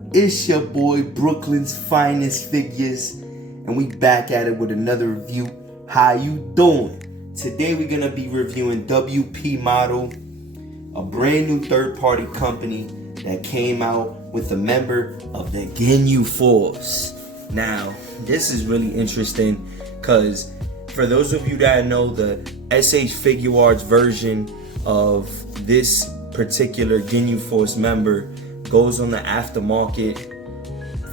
It's your boy Brooklyn's finest figures, and we back at it with another review. How you doing? Today we're gonna be reviewing WP Model, a brand new third-party company that came out with a member of the Ginyu Force. Now, this is really interesting because for those of you that know, the SH Figure Arts version of this particular Ginyu Force member goes on the aftermarket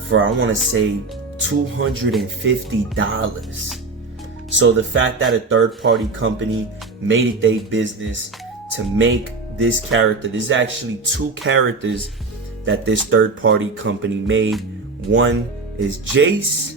for, I want to say, $250. So the fact that a third-party company made it their business to make this character, there's actually two characters that this third-party company made. One is Jace,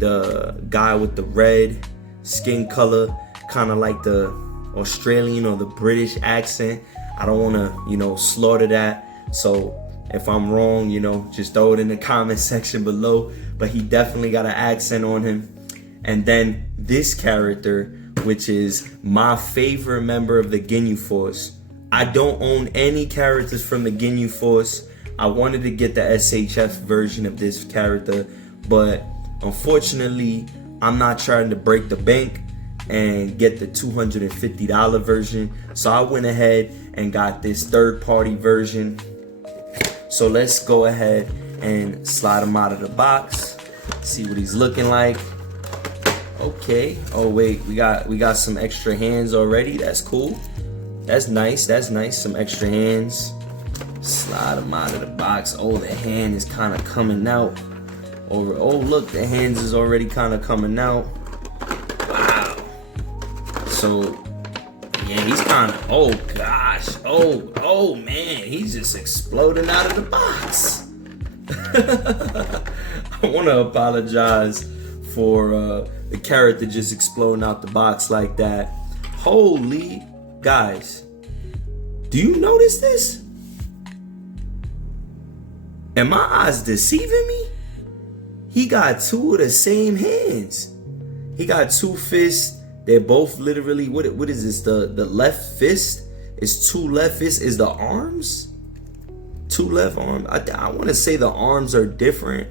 the guy with the red skin color, kind of like the Australian or the British accent. I don't want to, slaughter that. So if I'm wrong, just throw it in the comment section below. But he definitely got an accent on him. And then this character, which is my favorite member of the Ginyu Force. I don't own any characters from the Ginyu Force. I wanted to get the SHF version of this character, but unfortunately, I'm not trying to break the bank and get the $250 version. So I went ahead and got this third-party version. So let's go ahead and slide him out of the box. See what he's looking like. Okay. Oh wait, we got some extra hands already. That's cool. That's nice. That's nice. Some extra hands. Slide him out of the box. Oh, the hand is kind of coming out. Oh look, the hands is already kind of coming out. Wow. So yeah, he's kind of, oh gosh, oh man, he's just exploding out of the box. I want to apologize for the character just exploding out the box like that. Holy, guys, do you notice this? Am my eyes deceiving me? He got two of the same hands. He got two fists. They're both literally, what is this? The left fist is two left fists. Is the arms? Two left arms. I want to say the arms are different,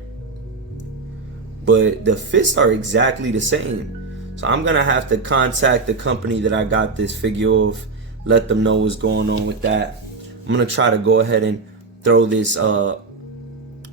but the fists are exactly the same. So I'm going to have to contact the company that I got this figure of, let them know what's going on with that. I'm going to try to go ahead and throw this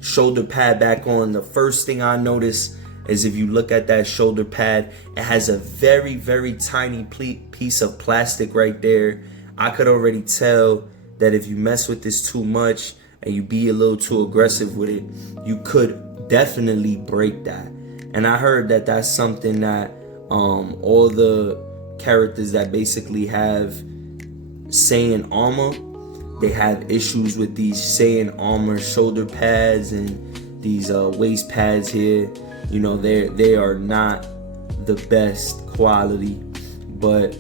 shoulder pad back on. The first thing I notice is if you look at that shoulder pad, it has a very, very tiny piece of plastic right there. I could already tell that if you mess with this too much and you be a little too aggressive with it, you could definitely break that. And I heard that that's something that all the characters that basically have Saiyan armor, they have issues with these Saiyan armor shoulder pads and these waist pads here. They are not the best quality. But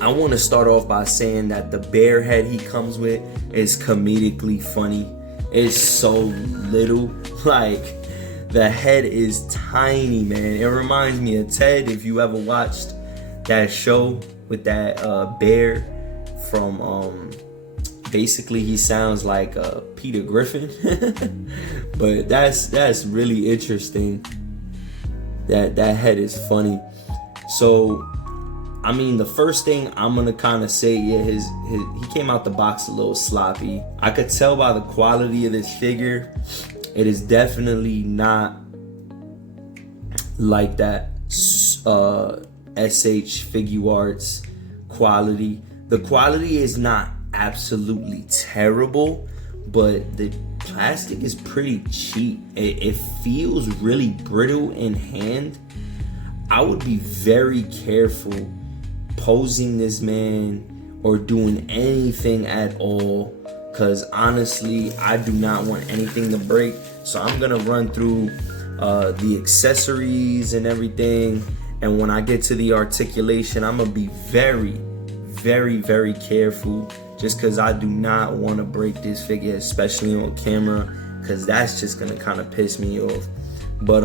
I want to start off by saying that the bear head he comes with is comedically funny. It's so little. Like, the head is tiny, man. It reminds me of Ted. If you ever watched that show with that bear from basically he sounds like Peter Griffin. But that's really interesting. That head is funny. So I mean, the first thing I'm gonna kind of say, yeah, he came out the box a little sloppy. I could tell by the quality of this figure, it is definitely not like that SH Figure Arts quality. The quality is not absolutely terrible, but the plastic is pretty cheap. It feels really brittle in hand. I would be very careful posing this man or doing anything at all, because honestly, I do not want anything to break. So I'm gonna run through the accessories and everything, and when I get to the articulation, I'm gonna be very, very, very careful, just because I do not want to break this figure, especially on camera, because that's just gonna kind of piss me off. But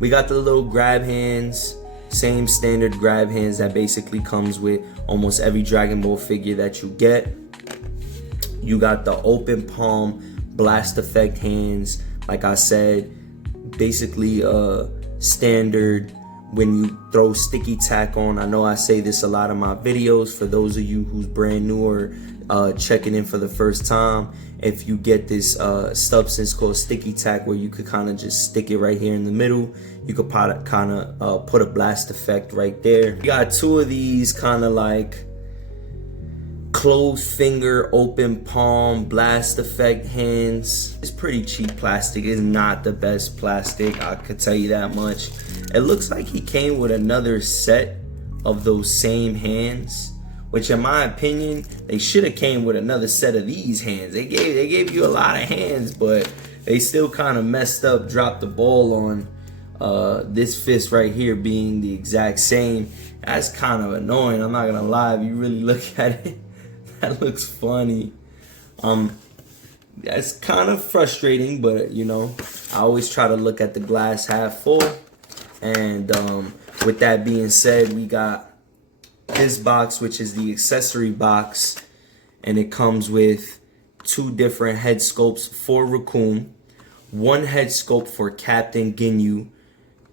we got the little grab hands, same standard grab hands that basically comes with almost every Dragon Ball figure that you get. You got the open palm blast effect hands. Like I said, basically standard when you throw sticky tack on. I know I say this a lot in my videos. For those of you who's brand new or checking in for the first time, if you get this substance called sticky tack, where you could kind of just stick it right here in the middle, you could kind of put a blast effect right there. You got two of these kind of like closed finger, open palm, blast effect hands. It's pretty cheap plastic. It's not the best plastic, I could tell you that much. It looks like he came with another set of those same hands, which in my opinion, they should have came with another set of these hands. They gave you a lot of hands, but they still kind of messed up, dropped the ball on this fist right here being the exact same. That's kind of annoying, I'm not gonna lie. If you really look at it, that looks funny. That's kind of frustrating, but you know, I always try to look at the glass half full. And with that being said, we got this box, which is the accessory box, and it comes with 2 different head sculpts for Recoome, 1 head sculpt for Captain Ginyu,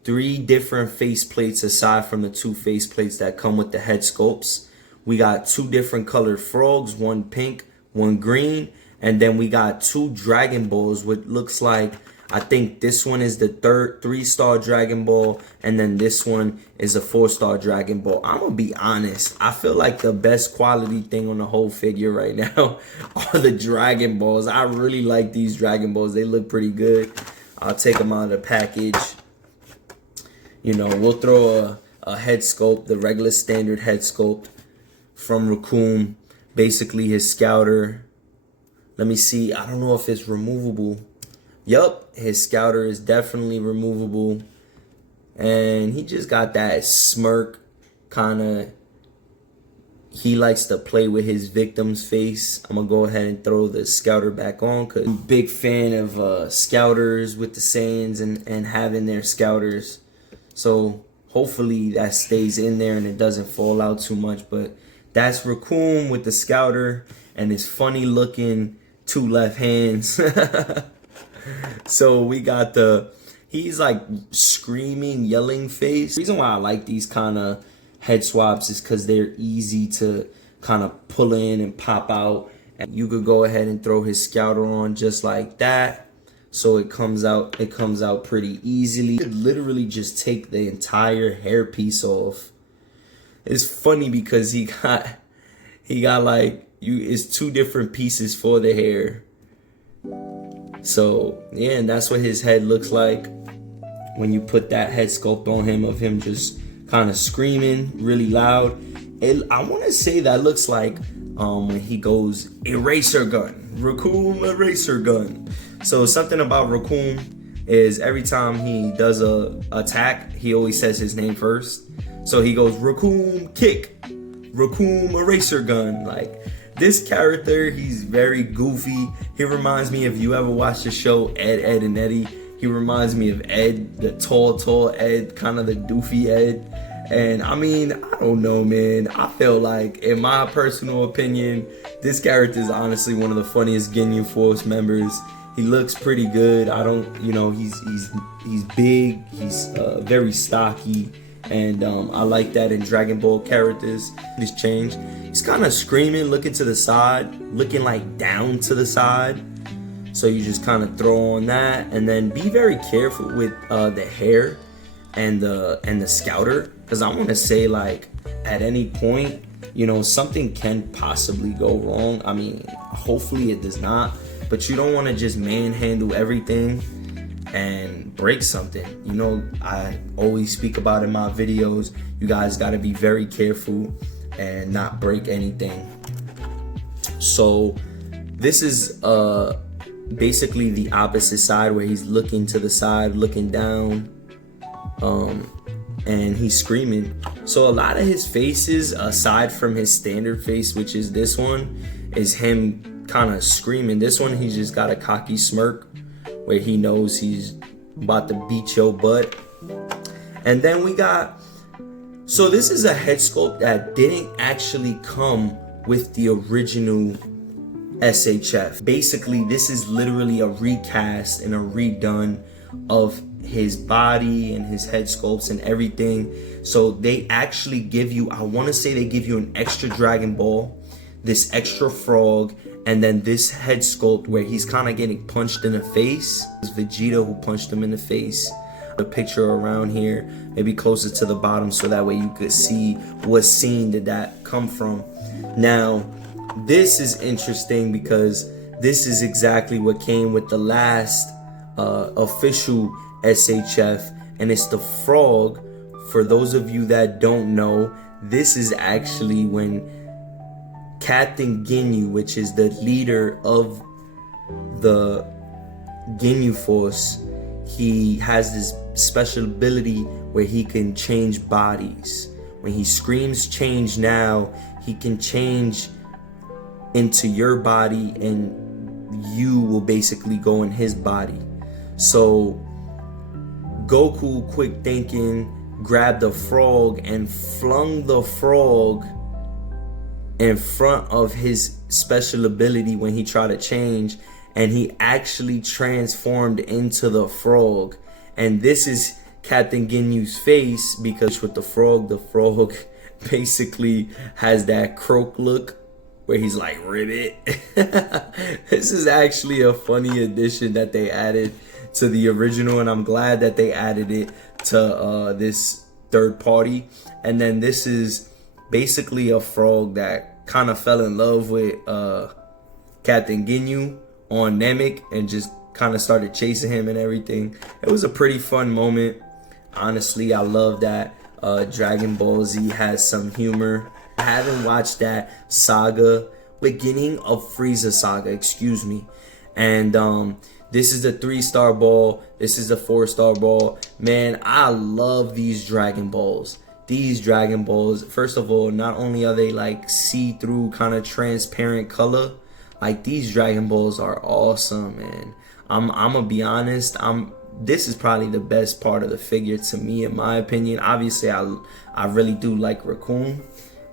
3 different face plates aside from the 2 face plates that come with the head sculpts. We got 2 different colored frogs, 1 pink, 1 green, and then we got 2 dragonballz, which looks like, I think this one is the 3-star Dragon Ball, and then this one is a 4-star Dragon Ball. I'm gonna be honest, I feel like the best quality thing on the whole figure right now are the Dragon Balls. I really like these Dragon Balls. They look pretty good. I'll take them out of the package. You know, we'll throw a head sculpt, the regular standard head sculpt from Recoome. Basically his scouter. Let me see, I don't know if it's removable. Yup, his scouter is definitely removable. And he just got that smirk kind of. He likes to play with his victim's face. I'm going to go ahead and throw the scouter back on, because I'm a big fan of scouters with the Saiyans and having their scouters. So hopefully that stays in there and it doesn't fall out too much. But that's Recoome with the scouter and his funny looking 2 left hands. So we got he's like screaming, yelling face. The reason why I like these kind of head swaps is because they're easy to kind of pull in and pop out. And you could go ahead and throw his scouter on just like that. So it comes out pretty easily. You could literally just take the entire hairpiece off. It's funny because he got like, it's 2 different pieces for the hair. So yeah, and that's what his head looks like when you put that head sculpt on him, of him just kind of screaming really loud. I want to say that looks like when he goes eraser gun, Recoome eraser gun. So something about Recoome is every time he does a attack, he always says his name first. So he goes Recoome kick, Recoome eraser gun. Like, this character, he's very goofy. He reminds me, if you ever watched the show Ed, Edd n Eddy, he reminds me of Ed, the tall Ed, kind of the doofy Ed. And I mean, I don't know, man. I feel like, in my personal opinion, this character is honestly one of the funniest Ginyu Force members. He looks pretty good. I don't, you know, he's big. He's very stocky. And I like that in Dragon Ball characters. This change. He's kind of screaming, looking to the side, looking like down to the side. So you just kind of throw on that, and then be very careful with the hair and the scouter, because I want to say, like, at any point, you know, something can possibly go wrong. I mean, hopefully it does not, but you don't want to just manhandle everything and break something. You know, I always speak about in my videos, you guys got to be very careful and not break anything. So this is basically the opposite side, where he's looking to the side, looking down, and he's screaming. So a lot of his faces, aside from his standard face, which is this one, is him kind of screaming. This one, he's just got a cocky smirk where he knows he's about to beat your butt. And then we got, so this is a head sculpt that didn't actually come with the original SHF. Basically, this is literally a recast and a redone of his body and his head sculpts and everything. So they actually give you, I want to say they give you an extra Dragon Ball, this extra frog, and then this head sculpt where he's kind of getting punched in the face. It's Vegeta who punched him in the face. A picture around here, maybe closer to the bottom, so that way you could see what scene did that come from. Now, this is interesting because this is exactly what came with the last official SHF, and it's the frog. For those of you that don't know, this is actually when Captain Ginyu, which is the leader of the Ginyu Force, he has this special ability where he can change bodies. When he screams change now, he can change into your body and you will basically go in his body. So Goku, quick thinking, grabbed a frog and flung the frog in front of his special ability when he tried to change, and he actually transformed into the frog. And this is Captain Ginyu's face, because with the frog basically has that croak look where he's like, ribbit. This is actually a funny addition that they added to the original, and I'm glad that they added it to this third party. And then this is basically a frog that kind of fell in love with Captain Ginyu on Namek and just kind of started chasing him and everything. It was a pretty fun moment. Honestly, I love that Dragon Ball Z has some humor. I haven't watched that saga, beginning of Frieza saga, excuse me. And this is the 3-star ball. This is the 4-star ball. Man, I love these Dragon Balls. These Dragon Balls, first of all, not only are they like see-through kind of transparent color, like these Dragon Balls are awesome, man. I'm gonna be honest, this is probably the best part of the figure to me, in my opinion. Obviously, I really do like Recoome,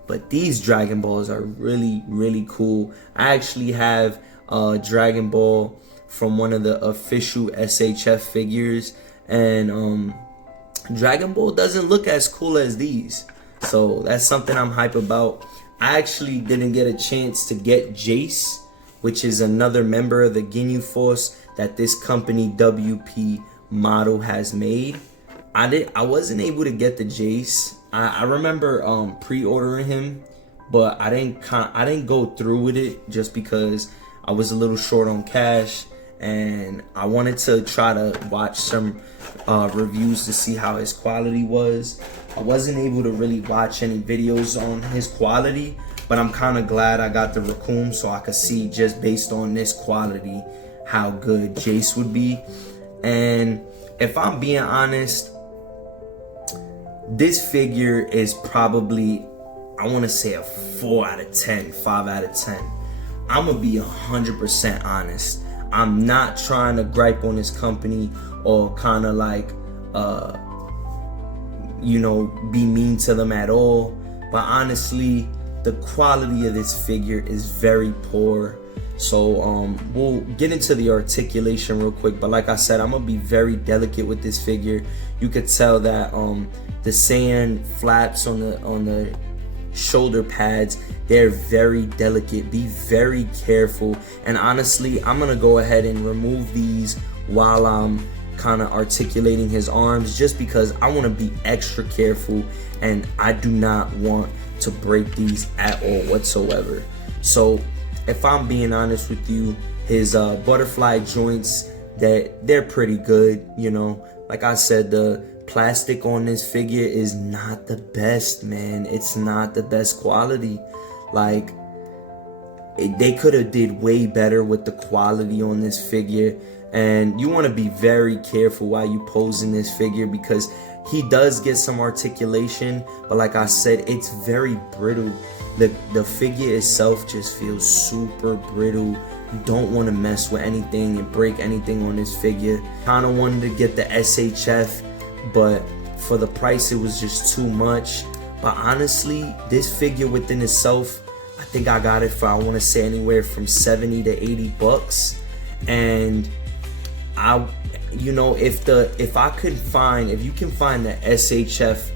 but these Dragon Balls are really, really cool. I actually have Dragon Ball from one of the official SHF figures, and Dragon Ball doesn't look as cool as these, so that's something I'm hype about. I actually didn't get a chance to get Jace, which is another member of the Ginyu Force that this company WP model has made. I wasn't able to get the Jace. I remember pre-ordering him, but I didn't go through with it just because I was a little short on cash, and I wanted to try to watch some reviews to see how his quality was. I wasn't able to really watch any videos on his quality, but I'm kind of glad I got the Recoome so I could see, just based on this quality, how good Jace would be. And if I'm being honest, this figure is probably, I want to say a 4 out of 10, 5 out of 10. I'm gonna be 100% honest. I'm not trying to gripe on this company or kind of like be mean to them at all, but honestly, the quality of this figure is very poor. So we'll get into the articulation real quick, but like I said, I'm gonna be very delicate with this figure. You could tell that the sand flaps on the shoulder pads, they're very delicate. Be very careful. And honestly, I'm gonna go ahead and remove these while I'm kind of articulating his arms, just because I want to be extra careful and I do not want to break these at all whatsoever. So if I'm being honest with you, his butterfly joints, they're pretty good. Like I said, the plastic on this figure is not the best, man. It's not the best quality. Like, they could have did way better with the quality on this figure. And you want to be very careful while you pose in this figure, because he does get some articulation, but like I said, it's very brittle. The figure itself just feels super brittle. You don't want to mess with anything and break anything on this figure. Kind of wanted to get the SHF, but for the price it was just too much. But honestly, this figure within itself, I think I got it for, I want to say anywhere from 70 to 80 bucks. And if you can find the SHF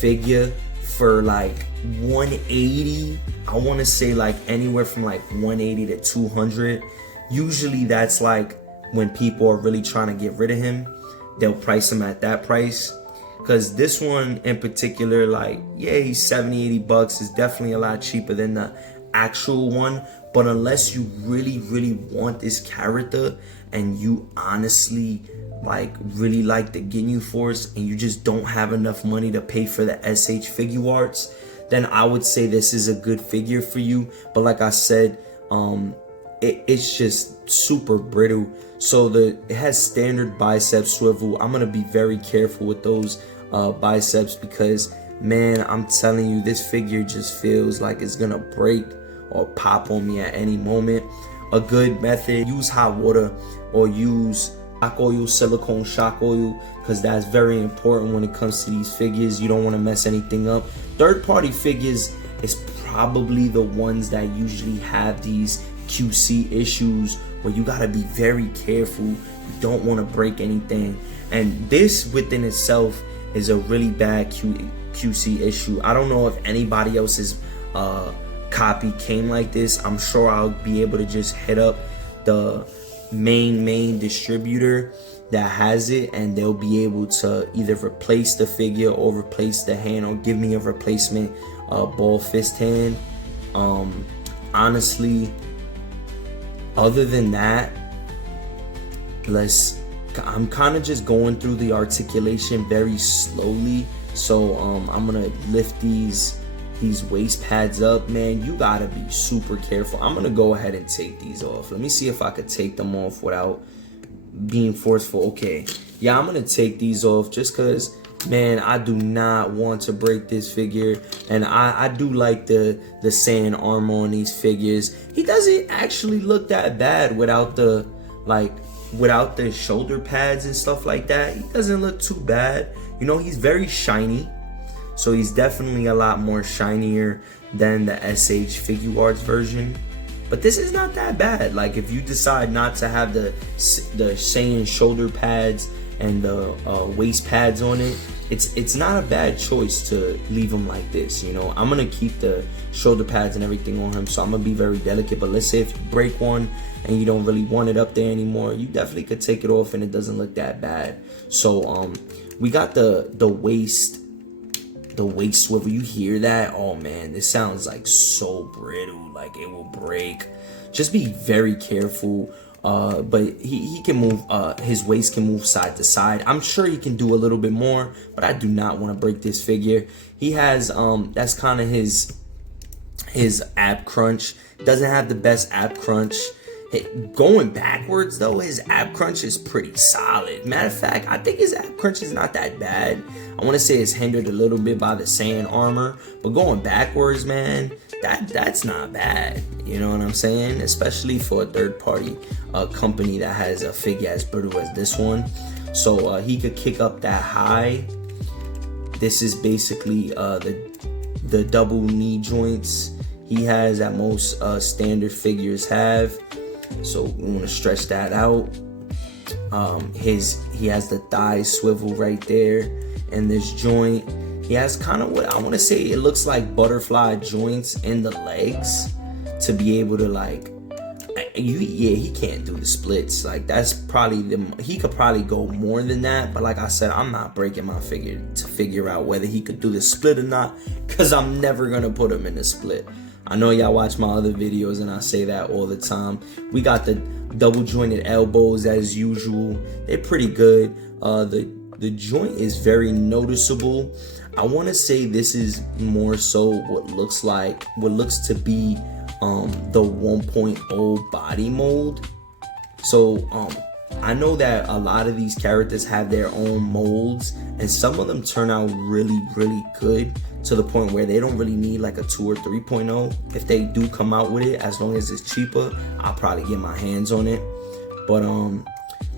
figure for like 180, I want to say like anywhere from like 180 to 200. Usually that's like when people are really trying to get rid of him, they'll price him at that price. Because this one in particular, like, yeah, he's 70, 80 bucks. Is definitely a lot cheaper than the actual one. But unless you really, really want this character and you honestly like really like the Ginyu Force and you just don't have enough money to pay for the SH figure arts, then I would say this is a good figure for you. But like I said, it's just super brittle. So it has standard bicep swivel. I'm gonna be very careful with those biceps because, man, I'm telling you, this figure just feels like it's gonna break or pop on me at any moment. A good method: use hot water or use shock oil, silicone shock oil, because that's very important when it comes to these figures. You don't want to mess anything up. Third-party figures is probably the ones that usually have these QC issues where you gotta be very careful. You don't want to break anything, and this within itself is a really bad QC issue. I don't know if anybody else's copy came like this. I'm sure I'll be able to just hit up the main distributor that has it, and they'll be able to either replace the figure or replace the hand or give me a replacement ball fist hand. Honestly, other than that, I'm kind of just going through the articulation very slowly. So I'm gonna lift these waist pads up. Man, you gotta be super careful. I'm gonna go ahead and take these off. Let me see if I could take them off without being forceful. Okay, yeah, I'm gonna take these off just because, man, I do not want to break this figure. And I do like the sand armor on these figures. He doesn't actually look that bad without the shoulder pads and stuff like that. He doesn't look too bad. You know, he's very shiny, so he's definitely a lot more shinier than the SH figure arts version. But this is not that bad. Like, if you decide not to have the Saiyan shoulder pads and the waist pads on it, it's not a bad choice to leave him like this. You know, I'm gonna keep the shoulder pads and everything on him, so I'm gonna be very delicate. But let's say if you break one and you don't really want it up there anymore, you definitely could take it off and it doesn't look that bad. So we got the waist swivel. You hear that? Oh man, this sounds like so brittle, like it will break. Just be very careful. But he can move, his waist can move side to side. I'm sure he can do a little bit more, but I do not want to break this figure. He has that's kind of his ab crunch. Doesn't have the best ab crunch. Going backwards though, his ab crunch is pretty solid. Matter of fact, I think his ab crunch is not that bad. I want to say it's hindered a little bit by the sand armor, but going backwards, man, that's not bad. You know what I'm saying? Especially for a third-party company that has a figure as brittle as this one. So he could kick up that high. This is basically the double knee joints he has that most standard figures have. So we want to stretch that out. He has the thigh swivel right there, and this joint, he has kind of what I want to say, it looks like butterfly joints in the legs to be able to, like, he can't do the splits. Like, that's probably he could probably go more than that, but like I said, I'm not breaking my figure to figure out whether he could do the split or not, because I'm never gonna put him in the split. I know y'all watch my other videos and I say that all the time. We got the double jointed elbows as usual. They're pretty good. The joint is very noticeable. I want to say this is more so what looks to be the 1.0 body mold. So I know that a lot of these characters have their own molds, and some of them turn out really, really good, to the point where they don't really need like a 2 or 3.0. If they do come out with it, as long as it's cheaper, I'll probably get my hands on it. But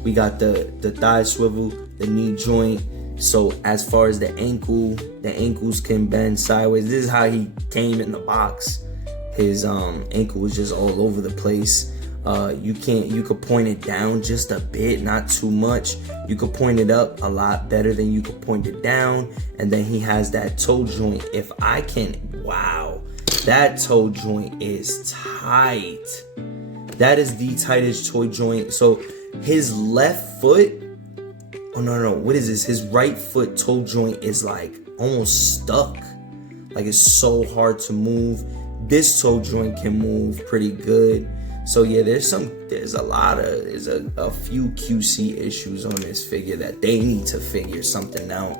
we got the thigh swivel, the knee joint. So as far as the ankles can bend sideways. This is how he came in the box. His ankle was just all over the place. You could point it down just a bit, not too much. You could point it up a lot better than you could point it down. And then he has that toe joint. Wow, that toe joint is tight. That is the tightest toe joint. So his left foot, what is this? His right foot toe joint is like almost stuck. Like it's so hard to move. This toe joint can move pretty good. So yeah, there's a few QC issues on this figure that they need to figure something out.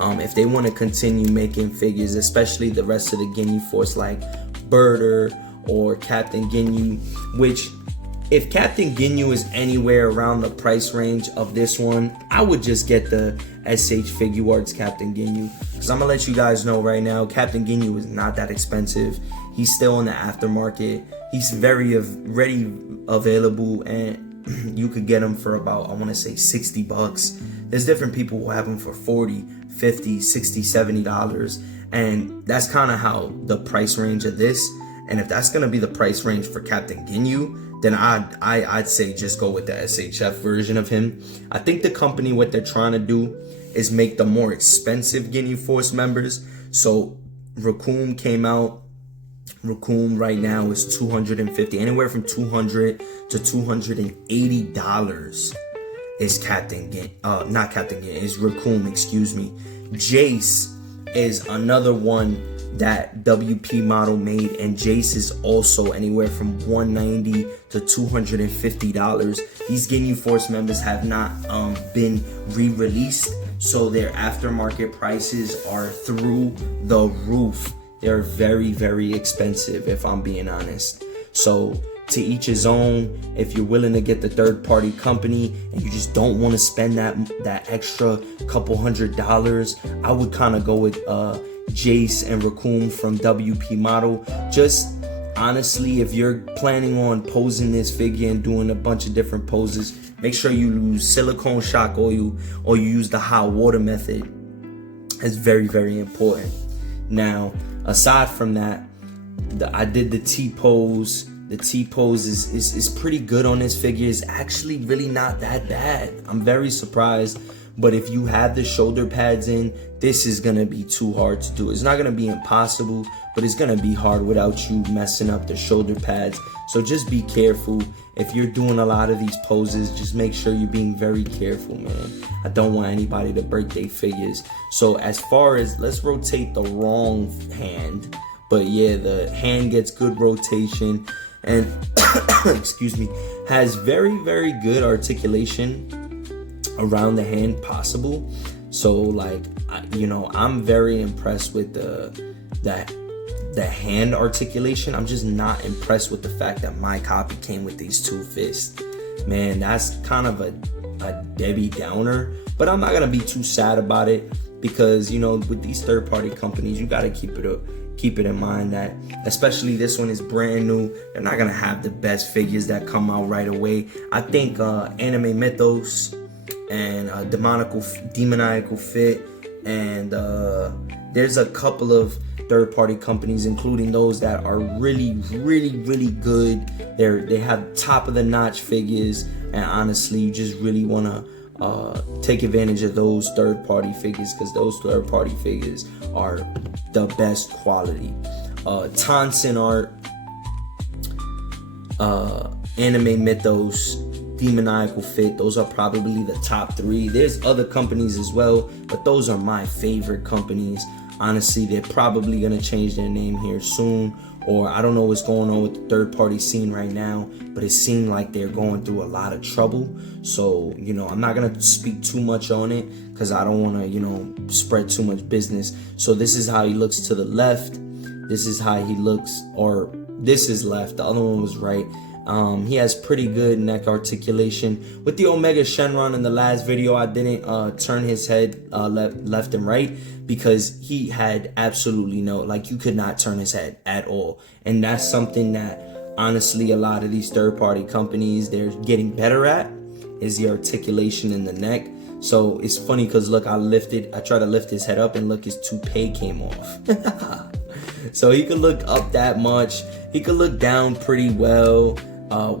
If they want to continue making figures, especially the rest of the Ginyu Force like Birder or Captain Ginyu, which if Captain Ginyu is anywhere around the price range of this one, I would just get the SH Figuarts Captain Ginyu. Because I'm going to let you guys know right now, Captain Ginyu is not that expensive. He's still in the aftermarket. He's very ready available, and you could get him for about, I want to say $60. There's different people who have him for $40, $50, $60, $70. And that's kind of how the price range of this. And if that's going to be the price range for Captain Ginyu, then I'd say just go with the SHF version of him. I think the company, what they're trying to do is make the more expensive Ginyu Force members. So Recoome came out. Recoome right now is $250, anywhere from $200 to $280 is not Captain Ginyu, is Recoome, excuse me. Jace is another one that WP model made, and Jace is also anywhere from $190 to $250. These Ginyu Force members have not been re-released, so their aftermarket prices are through the roof. They're very, very expensive, if I'm being honest. So to each his own. If you're willing to get the third-party company and you just don't want to spend that extra couple $100, I would kind of go with Jace and Recoome from WP model. Just honestly, if you're planning on posing this figure and doing a bunch of different poses, make sure you use silicone shock oil or you use the hot water method. It's very, very important. Now, aside from that, I did the T-pose. The T-pose is pretty good on this figure. It's actually really not that bad. I'm very surprised. But if you have the shoulder pads in, this is going to be too hard to do. It's not going to be impossible, but it's going to be hard without you messing up the shoulder pads. So just be careful. If you're doing a lot of these poses, just make sure you're being very careful, man. I don't want anybody to break their figures. So as far as, let's rotate the wrong hand. But yeah, the hand gets good rotation and, excuse me, has very, very good articulation around the hand possible. So like, I'm very impressed with the hand articulation. I'm just not impressed with the fact that my copy came with these two fists. Man, that's kind of a Debbie Downer, but I'm not gonna be too sad about it because with these third-party companies, you gotta keep it in mind that, especially this one is brand new, they're not gonna have the best figures that come out right away. I think Anime Mythos and Demoniacal Fit, and there's a couple of third-party companies, including those that are really, really, really good. They have top-of-the-notch figures, and honestly, you just really want to take advantage of those third-party figures because those third-party figures are the best quality. Tonson Art, Anime Mythos, Demoniacal Fit, those are probably the top three. There's other companies as well, but those are my favorite companies. Honestly, they're probably going to change their name here soon, or I don't know what's going on with the third-party scene right now, but it seemed like they're going through a lot of trouble. So, I'm not going to speak too much on it because I don't want to, spread too much business. So this is how he looks to the left. This is how he looks, or this is left. The other one was right. He has pretty good neck articulation. With the Omega Shenron in the last video, I didn't turn his head left and right because he had absolutely you could not turn his head at all. And that's something that honestly a lot of these third-party companies, they're getting better at, is the articulation in the neck. So it's funny because look, I try to lift his head up and look, his toupee came off. So he could look up that much. He could look down pretty well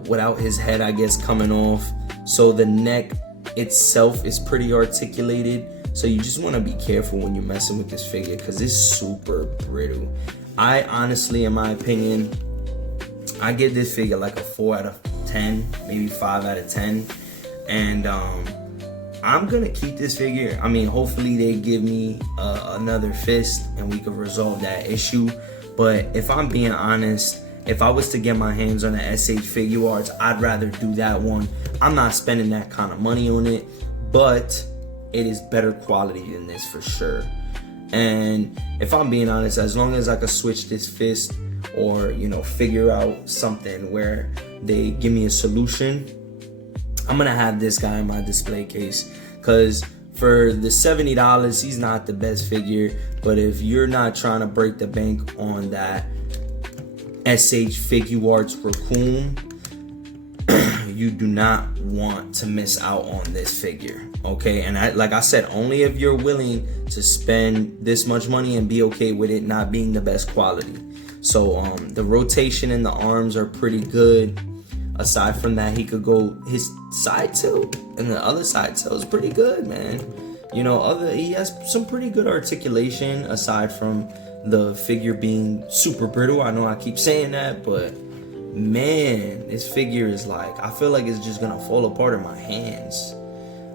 without his head, I guess, coming off. So the neck itself is pretty articulated. So you just want to be careful when you're messing with this figure because it's super brittle. I honestly, in my opinion, I give this figure like a 4 out of 10, maybe 5 out of 10. And I'm gonna keep this figure. I mean, hopefully they give me another fist and we can resolve that issue. But if I'm being honest, if I was to get my hands on the SH Figure Arts, I'd rather do that one. I'm not spending that kind of money on it, but it is better quality than this for sure. And if I'm being honest, as long as I could switch this fist or, you know, figure out something where they give me a solution, I'm gonna have this guy in my display case. Because for the $70, he's not the best figure. But if you're not trying to break the bank on that SH Figure Arts Recoome, you do not want to miss out on this figure, okay? And like I said, only if you're willing to spend this much money and be okay with it not being the best quality. So the rotation in the arms are pretty good. Aside from that, he could go his side tilt, and the other side tilt is pretty good, man. You know, he has some pretty good articulation aside from the figure being super brittle. I know I keep saying that, but man, this figure is like, I feel like it's just gonna fall apart in my hands.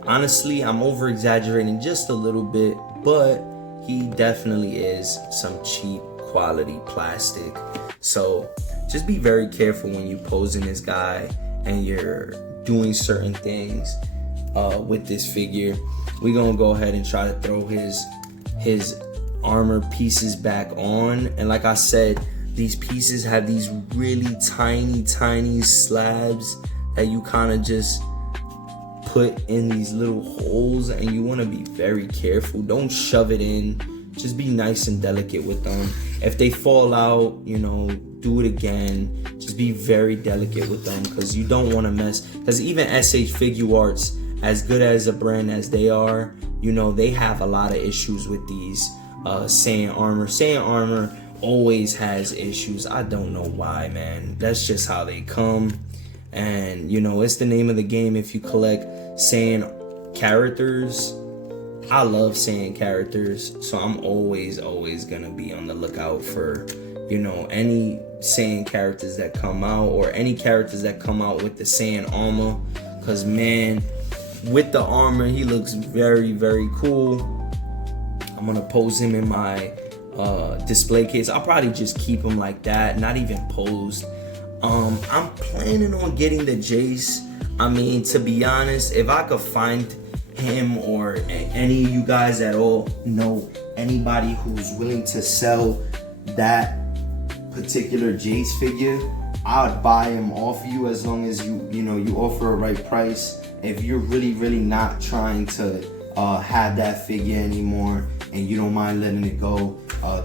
Honestly, I'm over exaggerating just a little bit, but he definitely is some cheap quality plastic. So just be very careful when you posing this guy and you're doing certain things with this figure. We're gonna go ahead and try to throw his armor pieces back on. And like I said, these pieces have these really tiny slabs that you kind of just put in these little holes, and you want to be very careful. Don't shove it in. Just be nice and delicate with them. If they fall out, you know, do it again. Just be very delicate with them because you don't want to mess. Because even SH Figure Arts, as good as a brand as they are, you know, they have a lot of issues with these Saiyan armor. Saiyan armor always has issues. I don't know why, man. That's just how they come. And, you know, it's the name of the game if you collect Saiyan characters. I love Saiyan characters, so I'm always gonna be on the lookout for, you know, any Saiyan characters that come out, or any characters that come out with the Saiyan armor. Cause man, with the armor, he looks very cool. I'm gonna pose him in my display case. I'll probably just keep him like that, not even posed. I'm planning on getting the Jace. I mean, to be honest, if I could find him, or any of you guys at all know anybody who's willing to sell that particular Jace figure, I would buy him off you, as long as you know you offer a right price. If you're really not trying to have that figure anymore and you don't mind letting it go,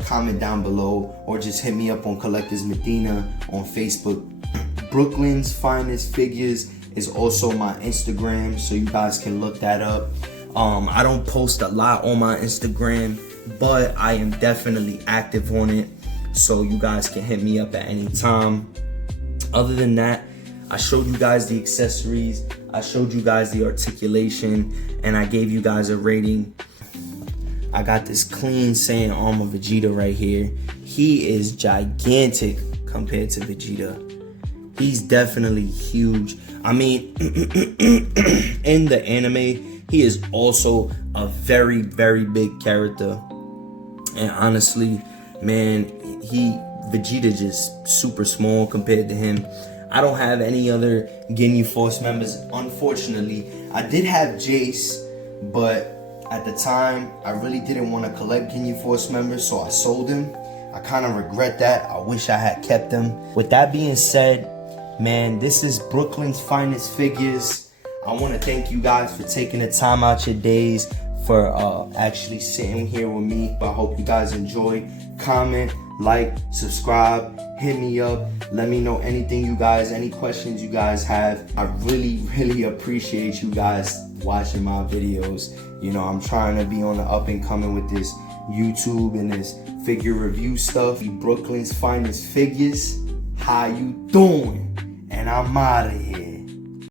comment down below, or just hit me up on Collectors Medina on Facebook. Brooklyn's Finest Figures is also my Instagram, so you guys can look that up. I don't post a lot on my Instagram, but I am definitely active on it, so you guys can hit me up at any time. Other than that, I showed you guys the accessories, I showed you guys the articulation, and I gave you guys a rating. I got this clean Saiyan armor Vegeta right here. He is gigantic compared to Vegeta. He's definitely huge. I mean, in the anime, he is also a very big character. And honestly, man, Vegeta just super small compared to him. I don't have any other Ginyu Force members, unfortunately. I did have Jace, but at the time, I really didn't want to collect Ginyu Force members, so I sold him. I kind of regret that. I wish I had kept him. With that being said, man, this is Brooklyn's Finest Figures. I want to thank you guys for taking the time out your days for actually sitting here with me. But I hope you guys enjoy. Comment, like, subscribe, hit me up. Let me know anything you guys, any questions you guys have. I really appreciate you guys watching my videos. You know, I'm trying to be on the up and coming with this YouTube and this figure review stuff. You Brooklyn's finest figures, how you doing? And I'm out of here.